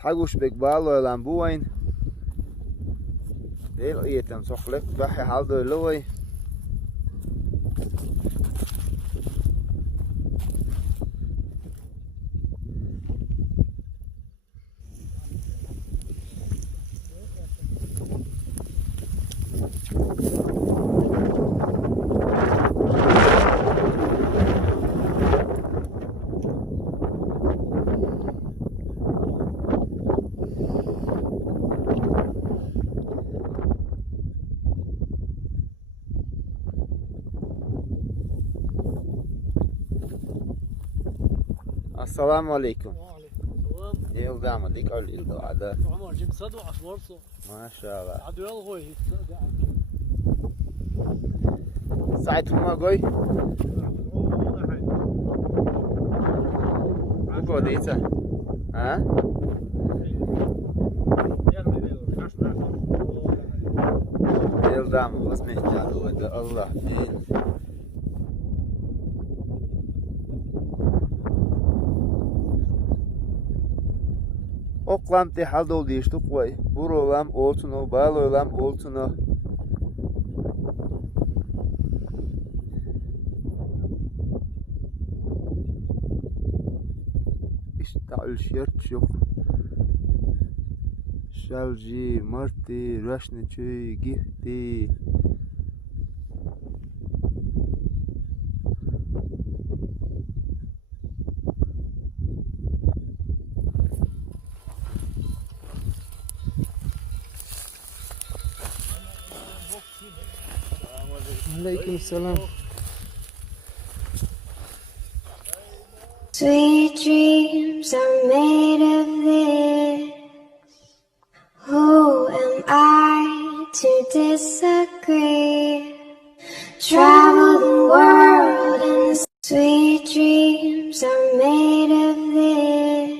حقوش بك بالو-لام بوين ديل ايتم صخلك بحي حالدو لوي السلام عليكم. وعليكم السلام. يلدام ديك أول يلدو عدا. عمر جيب صدو عشورصو. ما شاء الله. عدو يلغوي ساعة ما قوي. وقو ديتا. ها؟ يلدام بس نحتاجه هذا الله فين. Oklam te haldol diyiştik vay. Buro-lam olsun o, Balой-lам olsun o. İşte ölçüyert yok. Şalji, marti, Nохчий-Чоy, gifti. Alaikum salam. Sweet dreams are made of this. Who am I to disagree? Travel the world and sweet dreams are made of this.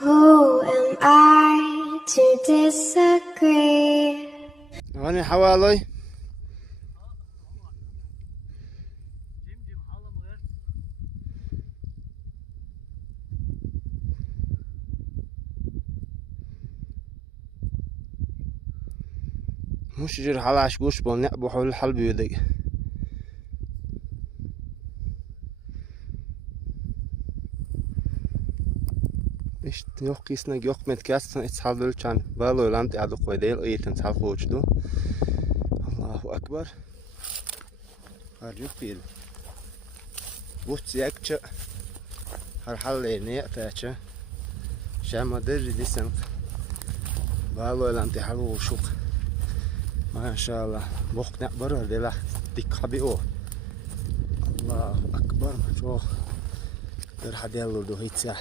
Who am I to disagree? Hani حوالي مش جير حلاش قوش بون نقبو حول الحلب يدي İşte yok kisne yok metkastan et saldırı çan Balой-lам te adı koy değil eğitim salkı uçtu Allahu Akbar har yok bir bu çiyakça har hallerini ataça şamadır disen Balой-lам te halu uçuk Maşallah bok ne barır de la dikkabi o Allahu Akbar çok der hadiyalur do hitsa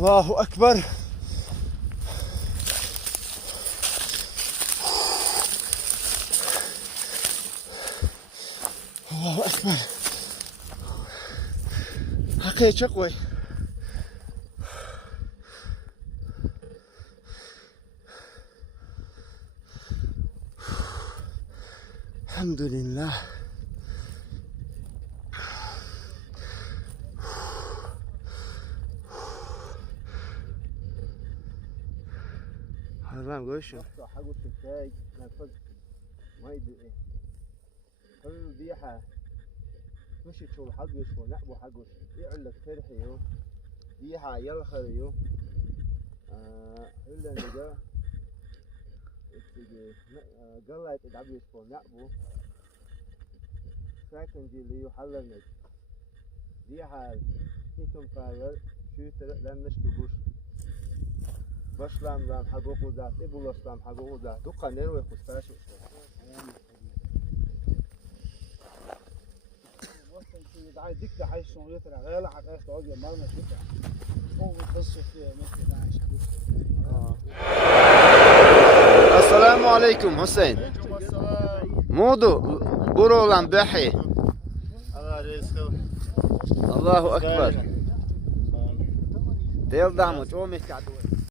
Allahu Ekber. Allahu Ekber. Hakikaten çok vay. Elhamdülillah. Haram görüşün. حقوش الشاي نفذ ما يدري قل البيحة مشي تشوف حقش ونقبو حقش يقول لك فرحيو يها يلخريو إلا نجا قال لك تعبيش ونقبو ساكن دي ليو حلنك دي حال هيتم قايل شو تلمش ببوش başlam ram hagoku da e bulaslam hagoku da do kanero e kustash دعاية ديك حي الصومالية الغالة حقاش تقعد يا مرمى شكرا فوق القصة فيها مثل داعش السلام عليكم حسين مودو بورو-لام بحي الله أكبر ديل دامو جو مكادو